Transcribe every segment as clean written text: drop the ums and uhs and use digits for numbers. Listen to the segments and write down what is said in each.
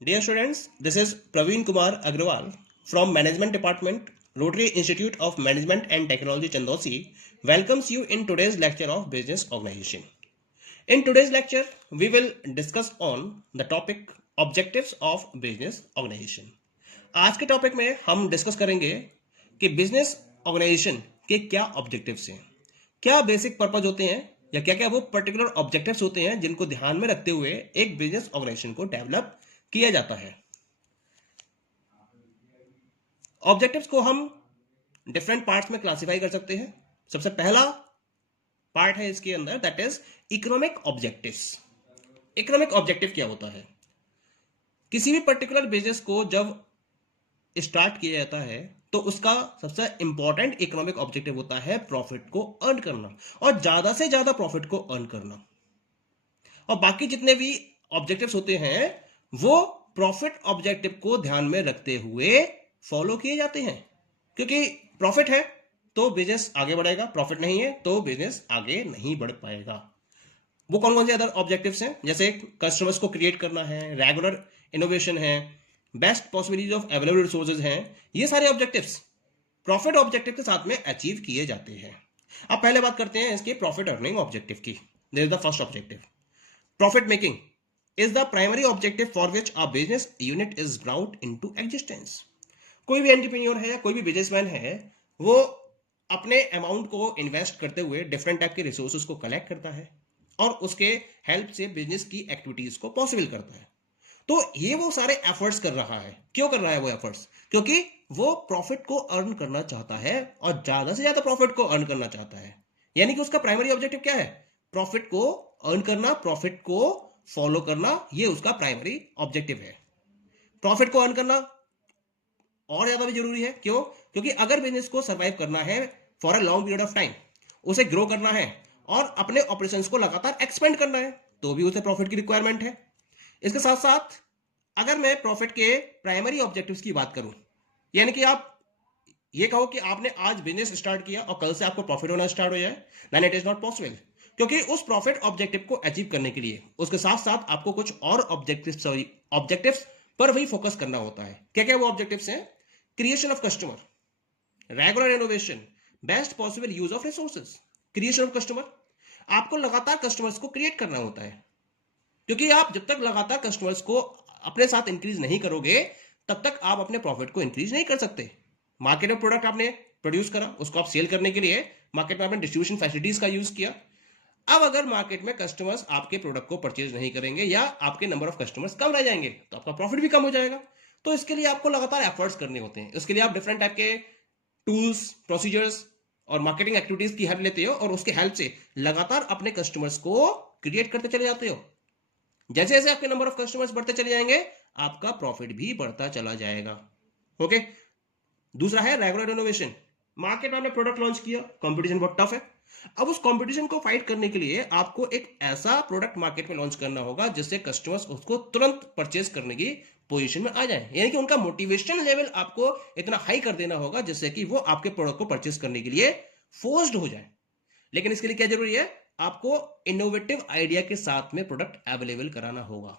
Dear students, this is Praveen Kumar Agrawal from Management Department, Rotary Institute of Management and Technology Chandosi welcomes you in today's lecture of Business Organization. In today's lecture, we will discuss on the topic Objectives of Business Organization. आज के topic में हम discuss करेंगे कि business organisation के क्या objectives हैं, क्या बेसिक पर्पज होते हैं या क्या क्या वो पर्टिकुलर ऑब्जेक्टिव्स होते हैं जिनको ध्यान में रखते हुए एक बिजनेस ऑर्गेनाइजेशन को डेवलप किया जाता है। ऑब्जेक्टिव्स को हम डिफरेंट पार्ट्स में क्लासिफाई कर सकते हैं। सबसे पहला पार्ट है इसके अंदर, that is economic objectives. Economic objective क्या होता है? किसी भी पर्टिकुलर बिजनेस को जब स्टार्ट किया जाता है तो उसका सबसे इंपॉर्टेंट इकोनॉमिक ऑब्जेक्टिव होता है प्रॉफिट को अर्न करना और ज्यादा से ज्यादा प्रॉफिट को अर्न करना। और बाकी जितने भी ऑब्जेक्टिव्स होते हैं वो प्रॉफिट ऑब्जेक्टिव को ध्यान में रखते हुए फॉलो किए जाते हैं, क्योंकि प्रॉफिट है तो बिजनेस आगे बढ़ेगा, प्रॉफिट नहीं है तो बिजनेस आगे नहीं बढ़ पाएगा। वो कौन कौन से अदर ऑब्जेक्टिव्स हैं? जैसे कस्टमर्स को क्रिएट करना है, रेगुलर इनोवेशन है, best possibilities of available resources हैं। ये सारे ऑब्जेक्टिव्स प्रॉफिट ऑब्जेक्टिव के साथ में अचीव किए जाते हैं। अब पहले बात करते हैं इसके प्रॉफिट अर्निंग ऑब्जेक्टिव की। This is the first objective. Profit making is the primary objective for which a business unit is brought into existence. कोई भी एंटरप्रेन्योर है या कोई भी बिजनेसमैन है, वो अपने अमाउंट को इन्वेस्ट करते हुए डिफरेंट टाइप के रिसोर्सेज को कलेक्ट करता है और उसके हेल्प से बिजनेस की एक्टिविटीज को पॉसिबल करता है। तो ये वो सारे एफर्ट्स कर रहा है। क्यों कर रहा है वो एफर्ट्स? क्योंकि वो प्रॉफिट को अर्न करना चाहता है और ज्यादा से ज्यादा प्रॉफिट को अर्न करना चाहता है। यानी कि उसका प्राइमरी ऑब्जेक्टिव क्या है? प्रॉफिट को अर्न करना, प्रॉफिट को फॉलो करना, ये उसका प्राइमरी ऑब्जेक्टिव है। प्रॉफिट को अर्न करना और ज्यादा भी जरूरी है। क्यों? क्योंकि अगर बिजनेस को सरवाइव करना है for a long period of time, उसे ग्रो करना है और अपने ऑपरेशंस को लगातार एक्सपेंड करना है, तो भी उसे प्रॉफिट की रिक्वायरमेंट है। इसके साथ साथ अगर मैं प्रॉफिट के प्राइमरी ऑब्जेक्टिव्स की बात करूं, यानी कि आप ये कहो कि आपने आज बिजनेस स्टार्ट किया और कल से आपको प्रॉफिट होना स्टार्ट हो जाए, then it is not possible. क्योंकि उस प्रॉफिट ऑब्जेक्टिव को अचीव करने के लिए उसके साथ साथ आपको कुछ और ऑब्जेक्टिव्स पर भी फोकस करना होता है। क्या क्या वो ऑब्जेक्टिव्स हैं? Creation of customer, regular innovation, best possible use of resources. Creation of customer, आपको लगातार कस्टमर्स को क्रिएट करना होता है, क्योंकि आप जब तक लगातार कस्टमर्स को अपने साथ इंक्रीज नहीं करोगे तब तक आप अपने प्रॉफिट को इंक्रीज नहीं कर सकते। मार्केट में प्रोडक्ट आपने प्रोड्यूस करा, उसको आप सेल करने के लिए मार्केट में आपने डिस्ट्रीब्यूशन फैसिलिटीज का यूज किया। अब अगर मार्केट में कस्टमर्स आपके प्रोडक्ट को परचेज नहीं करेंगे या आपके नंबर ऑफ कस्टमर्स कम रह जाएंगे तो आपका प्रॉफिट भी कम हो जाएगा। तो इसके लिए आपको लगातार एफर्ट्स करने होते हैं। इसके लिए आप डिफरेंट टाइप के टूल्स, प्रोसीजर्स और मार्केटिंग एक्टिविटीज की हेल्प लेते हो और उसके हेल्प से लगातार अपने कस्टमर्स को क्रिएट करते चले जाते हो। जैसे जैसे आपके नंबर ऑफ कस्टमर्स बढ़ते चले जाएंगे आपका प्रॉफिट भी बढ़ता चला जाएगा। ओके। दूसरा है रेगुलर इनोवेशन। मार्केट में आपने प्रोडक्ट लॉन्च किया, कंपटीशन बहुत टफ है। अब उस कंपटीशन को फाइट करने के लिए आपको एक ऐसा प्रोडक्ट मार्केट में लॉन्च करना होगा जिससे कस्टमर्स उसको तुरंत परचेज करने की पोजीशन में आ जाए। यानी कि उनका मोटिवेशन लेवल आपको इतना हाई कर देना होगा जिससे कि वो आपके प्रोडक्ट को परचेज करने के लिए फोर्स्ड हो जाए। लेकिन इसके लिए क्या जरूरी है? आपको इनोवेटिव आइडिया के साथ में प्रोडक्ट अवेलेबल कराना होगा,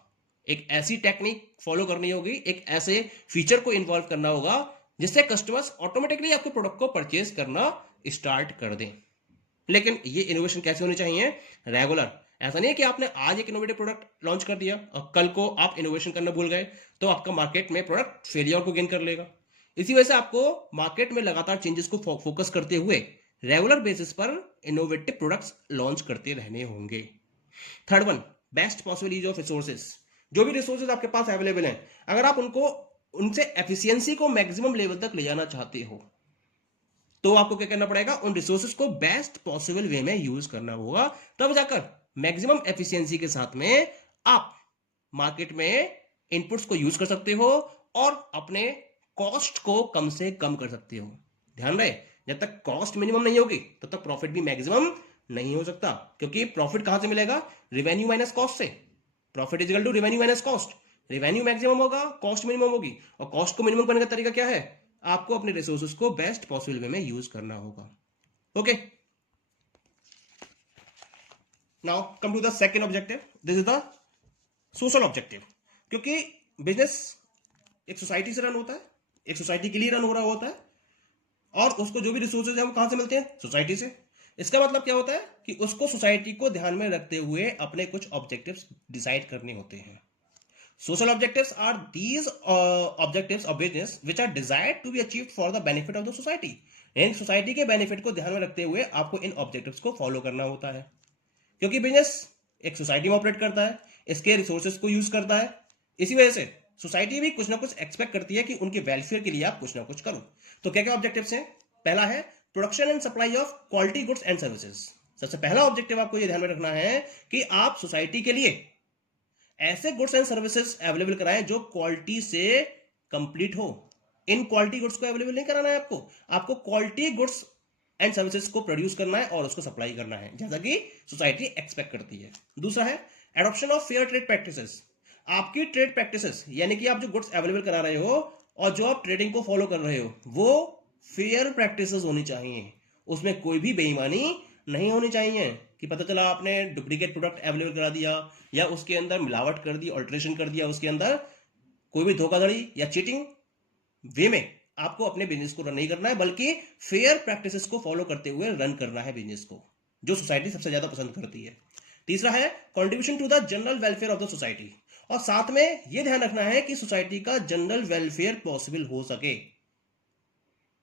एक ऐसी टेक्निक फॉलो करनी होगी, एक ऐसे फीचर को इन्वॉल्व करना होगा जिससे कस्टमर्स ऑटोमेटिकली आपके प्रोडक्ट को परचेज करना स्टार्ट कर दें। लेकिन ये इनोवेशन कैसे होनी चाहिए? रेगुलर। ऐसा नहीं है कि आपने आज एक इनोवेटिव प्रोडक्ट लॉन्च कर दिया और कल को आप इनोवेशन करना भूल गए तो आपका मार्केट में प्रोडक्ट फेलियर को गेन कर लेगा। इसी वजह से आपको मार्केट में लगातार चेंजेस को फोकस करते हुए रेगुलर बेसिस पर इनोवेटिव प्रोडक्ट्स लॉन्च करते रहने होंगे। Third one, best possible use of resources. जो भी रिसोर्सेज आपके पास अवेलेबल हैं, अगर आप उनसे एफिशिएंसी को मैक्सिमम लेवल तक ले जाना चाहते हो तो आपको क्या करना पड़ेगा? उन रिसोर्सेज को बेस्ट पॉसिबल वे में यूज करना होगा, तब जाकर मैक्सिमम एफिशिएंसी के साथ में आप मार्केट में इनपुट्स को यूज कर सकते हो और अपने कॉस्ट को कम से कम कर सकते हो। ध्यान रहे, जब तक कॉस्ट मिनिमम नहीं होगी तब तक प्रॉफिट भी मैक्सिमम नहीं हो सकता, क्योंकि प्रॉफिट कहां से मिलेगा? रिवेन्यू माइनस कॉस्ट से। Profit is equal to revenue minus cost. Revenue maximum होगा, कॉस्ट मिनिमम होगी, और कॉस्ट को मिनिमम करने का तरीका क्या है? आपको अपने रिसोर्सेज को बेस्ट पॉसिबल वे में यूज करना होगा। Okay, now come to the second objective. This is the social objective. क्योंकि बिजनेस एक सोसाइटी से रन होता है, एक सोसाइटी के लिए रन हो रहा होता है, और उसको जो भी रिसोर्सेज है वो कहां से मिलते हैं? सोसाइटी से। इसका मतलब क्या होता है कि उसको सोसाइटी को ध्यान में रखते हुए अपने कुछ ऑब्जेक्टिव्स डिसाइड करने होते हैं। Social objectives are these objectives of business which are desired to be achieved for the benefit of the society. यानी सोसाइटी के बेनिफिट को ध्यान में रखते हुए आपको इन ऑब्जेक्टिव्स को फॉलो करना होता है, क्योंकि बिजनेस एक सोसाइटी में ऑपरेट करता है, इसके रिसोर्सेज को यूज करता है। इसी वजह से सोसाइटी भी कुछ ना कुछ एक्सपेक्ट करती है कि उनके वेलफेयर के लिए आप कुछ ना कुछ करो। तो क्या क्या ऑब्जेक्टिव्स हैं? पहला है production and supply of quality goods and services. सबसे पहला ऑब्जेक्टिव आपको यह ध्यान में रखना है कि आप सोसाइटी के लिए ऐसे गुड्स एंड सर्विसेज अवेलेबल कराएं जो क्वालिटी से कंप्लीट हो। इन क्वालिटी गुड्स को अवेलेबल नहीं कराना है आपको, आपको क्वालिटी गुड्स एंड सर्विसेज को प्रोड्यूस करना है और उसको सप्लाई करना है, जैसा कि सोसाइटी एक्सपेक्ट करती है। दूसरा है adoption of fair trade practices. आपकी ट्रेड प्रैक्टिसेस यानी कि आप जो गुड्स अवेलेबल करा रहे हो और जो आप ट्रेडिंग को फॉलो कर रहे हो वो फेयर प्रैक्टिसेस होनी चाहिए, उसमें कोई भी बेईमानी नहीं होनी चाहिए कि पता चला आपने डुप्लीकेट प्रोडक्ट अवेलेबल करा दिया या उसके अंदर मिलावट कर दी, ऑल्ट्रेशन कर दिया, उसके अंदर कोई भी धोखाधड़ी या चीटिंग वे में आपको अपने बिजनेस को रन नहीं करना है, बल्कि फेयर प्रैक्टिसेस को फॉलो करते हुए रन करना है बिजनेस को, जो सोसाइटी सबसे ज्यादा पसंद करती है। तीसरा है contribution to the general welfare of the society, और साथ में यह ध्यान रखना है कि सोसाइटी का जनरल वेलफेयर पॉसिबल हो सके।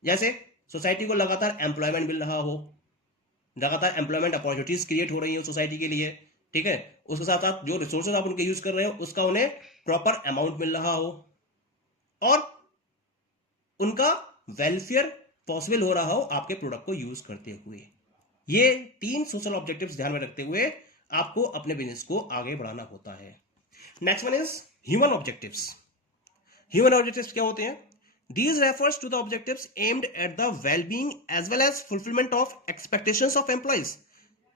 जैसे सोसाइटी को लगातार एम्प्लॉयमेंट मिल रहा हो, लगातार एम्प्लॉयमेंट अपॉर्चुनिटीज क्रिएट हो रही है सोसाइटी के लिए, ठीक है, उसके साथ साथ जो रिसोर्सेज आप उनके यूज कर रहे हो उसका उन्हें प्रॉपर अमाउंट मिल रहा हो, और उनका वेलफेयर पॉसिबल हो रहा हो आपके प्रोडक्ट को यूज करते हुए। ये 3 सोशल ऑब्जेक्टिव्स ध्यान में रखते हुए आपको अपने बिजनेस को आगे बढ़ाना होता है। Next one is human objectives. Human objectives क्या होते हैं? These refers to the objectives aimed at the well-being as well as fulfillment of expectations of employees,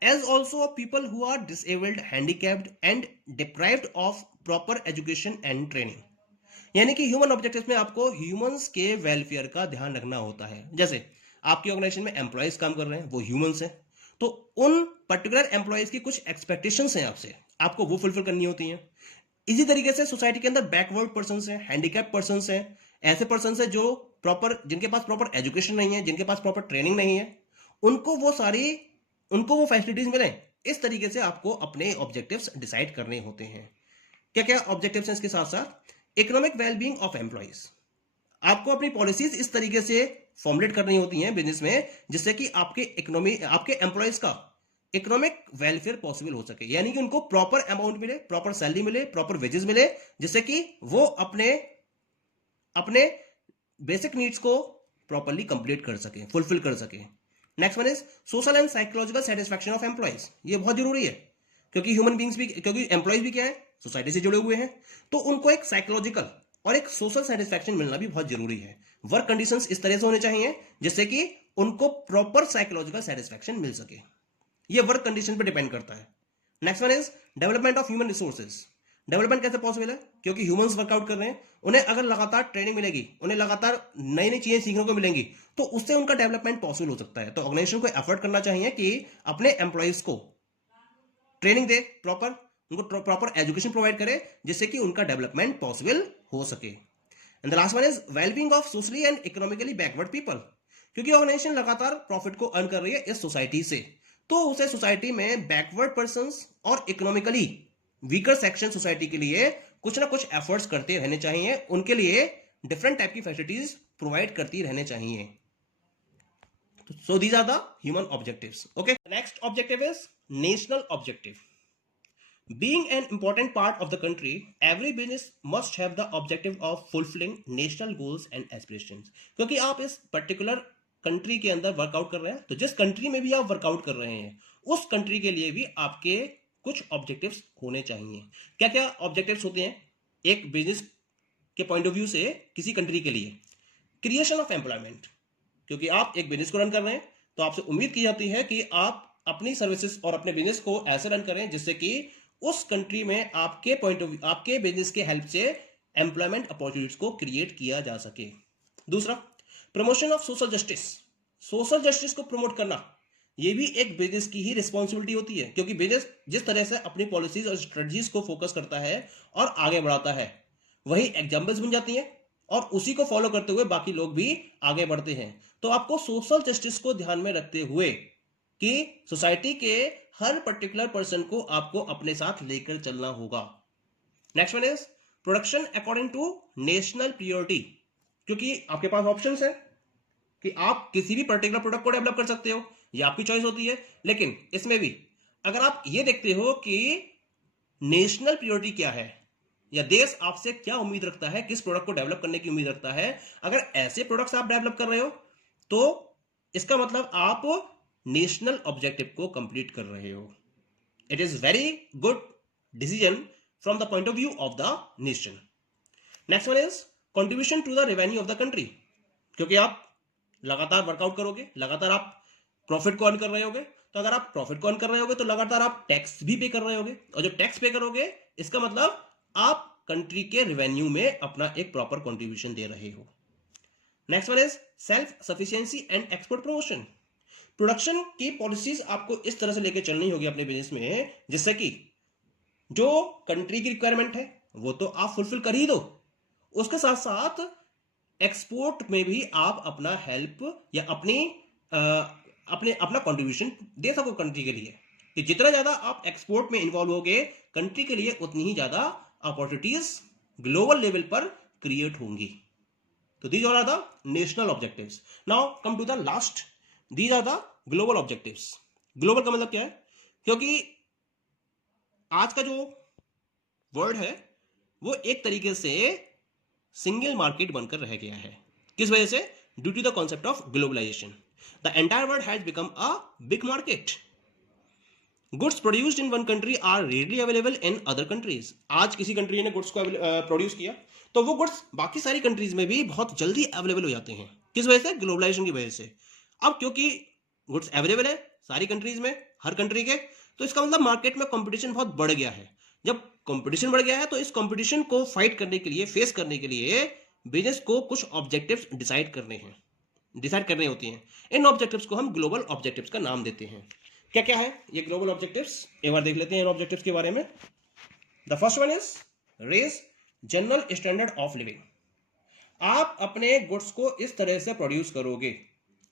as also of people who are disabled, handicapped and deprived of proper education and training. यानी कि human objectives में आपको humans के welfare का ध्यान रखना होता है। जैसे आपकी ऑर्गेनाइजेशन में एम्प्लॉयज काम कर रहे हैं, वो ह्यूमंस हैं, तो उन पर्टिकुलर एम्प्लॉयज की कुछ एक्सपेक्टेशंस हैं आपसे, आपको वो फुलफिल करनी होती हैं। इसी तरीके से सोसाइटी के अंदर बैकवर्ड पर्सन्स हैं, हैंडीकैप पर्सन्स हैं, ऐसे पर्सन है जो प्रॉपर, जिनके पास प्रॉपर एजुकेशन नहीं है, जिनके पास प्रॉपर ट्रेनिंग नहीं है, उनको वो फैसिलिटीज मिले। इस तरीके से आपको अपने ऑब्जेक्टिव्स डिसाइड करने होते हैं। क्या क्या ऑब्जेक्टिव्स हैं इसके साथ साथ? Economic wellbeing of employees. आपको अपनी पॉलिसीज इस तरीके से फॉर्मुलेट करनी होती हैं बिजनेस में जिससे कि आपके एम्प्लॉइज का इकोनॉमिक वेलफेयर पॉसिबल हो सके, यानी कि उनको प्रॉपर अमाउंट मिले, प्रॉपर सैलरी मिले, प्रॉपर वेजेस मिले, जिससे कि वो अपने बेसिक नीड्स को प्रॉपर्ली कंप्लीट कर सके, फुलफिल कर सके। Next one is social and psychological satisfaction of employees. ये बहुत जरूरी है क्योंकि ह्यूमन बींग्स भी, क्योंकि एम्प्लॉइज भी क्या है, सोसाइटी से जुड़े हुए हैं, तो उनको एक साइकोलॉजिकल और एक सोशल सेटिस्फैक्शन मिलना भी बहुत जरूरी है। वर्क कंडीशंस इस तरह से होने चाहिए जिससे कि उनको प्रॉपर साइकोलॉजिकल सेटिस्फैक्शन मिल सके। ये वर्क कंडीशन पर डिपेंड करता है। Next one is development of human resources. Development कैसे पॉसिबल है? क्योंकि ह्यूमंस वर्कआउट कर रहे हैं, उन्हें अगर लगातार ट्रेनिंग मिलेगी, उन्हें लगातार नई नई चीजें सीखने को मिलेंगी, तो उससे उनका डेवलपमेंट पॉसिबल हो सकता है। तो ऑर्गेनाइजेशन को एफर्ट करना चाहिए कि अपने एम्प्लॉइज को ट्रेनिंग दे, उनको प्रॉपर एजुकेशन प्रोवाइड करे, जिससे कि उनका डेवलपमेंट पॉसिबल हो सके। And the last one is wellbeing of socially and economically backward people. क्योंकि ऑर्गेनाइजेशन लगातार प्रॉफिट को अर्न कर रही है इस सोसाइटी से, तो उसे सोसाइटी में बैकवर्ड पर्संस और इकोनॉमिकली वीकर सेक्शन सोसाइटी के लिए कुछ ना कुछ एफर्ट्स करते रहने चाहिए, उनके लिए डिफरेंट टाइप की फैसिलिटीज प्रोवाइड करती रहने चाहिए। So these are the human objectives. Okay, next objective is national objective. Being an important part of the country, every business must have the objective of fulfilling national goals and aspirations. क्योंकि आप इस particular country के अंदर workout कर रहे हैं, तो जिस कंट्री में भी आप वर्कआउट कर रहे हैं उस कंट्री के लिए भी आपके कुछ ऑब्जेक्टिव्स होने चाहिए। क्या क्या ऑब्जेक्टिव्स होते हैं एक बिजनेस के पॉइंट ऑफ व्यू से किसी कंट्री के लिए? क्रिएशन ऑफ एम्प्लॉयमेंट, क्योंकि आप एक बिजनेस को रन कर रहे हैं तो आपसे उम्मीद की जाती है कि आप अपनी सर्विसेज और अपने बिजनेस को ऐसे रन करें जिससे कि उस कंट्री में आपके पॉइंट ऑफ व्यू, आपके बिजनेस के हेल्प से एम्प्लॉयमेंट अपॉर्चुनिटीज को क्रिएट किया जा सके। दूसरा, promotion of social justice. Social justice को प्रमोट करना ये भी एक बिजनेस की ही रिस्पॉन्सिबिलिटी होती है, क्योंकि बिजनेस जिस तरह से अपनी पॉलिसीज और स्ट्रेटजीज को फोकस करता है और आगे बढ़ाता है, वही एग्जाम्पल्स बन जाती हैं और उसी को फॉलो करते हुए बाकी लोग भी आगे बढ़ते हैं। तो आपको सोशल जस्टिस को ध्यान में रखते हुए कि सोसाइटी के हर पर्टिकुलर पर्सन को आपको अपने साथ लेकर चलना होगा। Next one is production according to national priority, क्योंकि आपके पास ऑप्शंस है कि आप किसी भी पर्टिकुलर प्रोडक्ट को डेवलप कर सकते हो, ये आपकी चॉइस होती है। लेकिन इसमें भी अगर आप ये देखते हो कि नेशनल प्रायोरिटी क्या है या देश आपसे क्या उम्मीद रखता है, किस प्रोडक्ट को डेवलप करने की उम्मीद रखता है, अगर ऐसे प्रोडक्ट्स आप डेवलप कर रहे हो तो इसका मतलब आप नेशनल ऑब्जेक्टिव को कंप्लीट कर रहे हो। It is very good decision from the point of view of the nation. Next one is contribution to the revenue of the country, क्योंकि आप लगातार वर्कआउट करोगे, लगातार आप प्रॉफिट को अर्न कर रहे होगे, तो अगर आप प्रॉफिट को अर्न कर रहे होगे तो लगातार आप टैक्स भी पे कर रहे होगे, और जो टैक्स पे करोगे इसका मतलब आप कंट्री के रेवेन्यू में अपना एक प्रॉपर कंट्रीब्यूशन दे रहे हो। Next one is self sufficiency and export promotion. Production की पॉलिसीज आपको इस तरह से लेकर चलनी होगी अपने बिजनेस में जिससे कि जो कंट्री की रिक्वायरमेंट है वो तो आप फुलफिल कर ही दो, उसके साथ साथ एक्सपोर्ट में भी आप अपना हेल्प या अपना कंट्रीब्यूशन दे सको कंट्री के लिए। कि जितना ज्यादा आप एक्सपोर्ट में इन्वॉल्व होगे कंट्री के लिए उतनी ही ज्यादा अपॉर्चुनिटीज ग्लोबल लेवल पर क्रिएट होंगी। तो these are the national objectives. Now come to the last, these are the global objectives. Global का मतलब क्या है, क्योंकि आज का जो वर्ड है वो एक तरीके से सिंगल मार्केट बनकर रह गया है। किस वजह से? Due to the concept of globalisation the entire world has become a big market. Goods produced in one country are rarely available in other countries. आज किसी कंट्री ने गुड्स को प्रोड्यूस किया तो वो गुड्स बाकी सारी कंट्रीज में भी बहुत जल्दी अवेलेबल हो जाते हैं। किस वजह से? ग्लोबलाइजेशन की वजह से। अब क्योंकि गुड्स अवेलेबल है सारी कंट्रीज में, हर कंट्री के, तो इसका मतलब मार्केट में कंपटीशन बहुत बढ़ गया है। जब कंपटीशन बढ़ गया है तो इस कंपटीशन को फाइट करने के लिए, फेस करने के लिए बिजनेस को कुछ ऑब्जेक्टिव्स डिसाइड करने होती हैं। इन ऑब्जेक्टिव्स को हम ग्लोबल ऑब्जेक्टिव्स का नाम देते हैं। क्या क्या है ये ग्लोबल ऑब्जेक्टिव्स, एक बार देख लेते हैं इन ऑब्जेक्टिव्स के बारे में। The first one is raise general standard of living. आप अपने गुड्स को इस तरह से प्रोड्यूस करोगे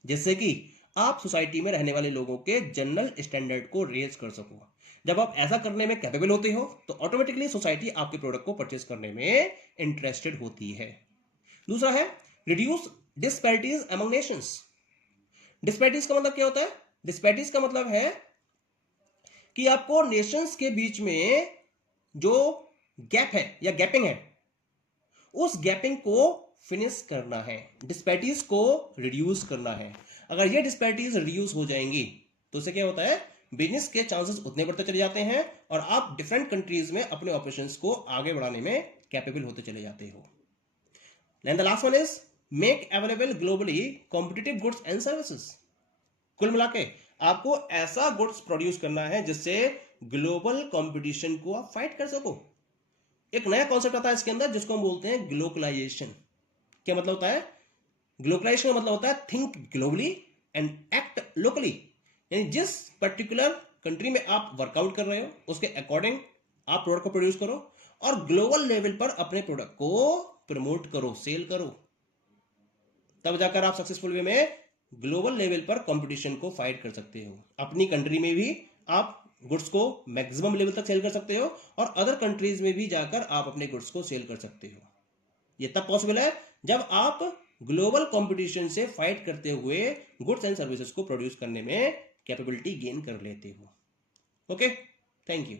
जिससे कि आप सोसाइटी में रहने वाले लोगों के जनरल स्टैंडर्ड को रेज कर सको। जब आप ऐसा करने में कैपेबल होते हो तो ऑटोमेटिकली सोसाइटी आपके प्रोडक्ट को परचेज करने में इंटरेस्टेड होती है। दूसरा है reduce disparities among Nations. Disparities का मतलब क्या होता है? डिस्पैरिटीज का मतलब है कि आपको नेशंस के बीच में जो गैप है या गैपिंग है उस गैपिंग को फिनिश करना है, डिस्पैरिटीज को रिड्यूस करना है। अगर ये डिस्पैरिटीज रिड्यूस हो जाएंगी तो उससे क्या होता है? बिजनेस के चांसेस उतने बढ़ते चले जाते हैं और आप डिफरेंट कंट्रीज में अपने ऑपरेशंस को आगे बढ़ाने में कैपेबल होते चले जाते हो। Then the last one is make available globally competitive goods and services. कुल मिला के आपको ऐसा गुड्स प्रोड्यूस करना है जिससे ग्लोबल कंपटीशन को आप फाइट कर सको। एक नया कॉन्सेप्ट आता है इसके अंदर जिसको हम बोलते हैं ग्लोबलाइजेशन। क्या मतलब होता है? ग्लोबलाइजेशन का मतलब होता है think globally and act locally. यानी जिस पर्टिकुलर कंट्री में आप वर्कआउट कर रहे हो उसके अकॉर्डिंग आप प्रोडक्ट को प्रोड्यूस करो और ग्लोबल लेवल पर अपने प्रोडक्ट को प्रमोट करो, सेल करो, तब जाकर आप सक्सेसफुल वे में ग्लोबल लेवल पर कंपटीशन को फाइट कर सकते हो। अपनी कंट्री में भी आप गुड्स को मैक्सिमम लेवल तक सेल कर सकते हो और अदर कंट्रीज में भी जाकर आप अपने गुड्स को सेल कर सकते हो। ये तब पॉसिबल है जब आप ग्लोबल कंपटीशन से फाइट करते हुए गुड्स एंड सर्विसेज को प्रोड्यूस करने में कैपेबिलिटी गेन कर लेते हो। Okay, thank you.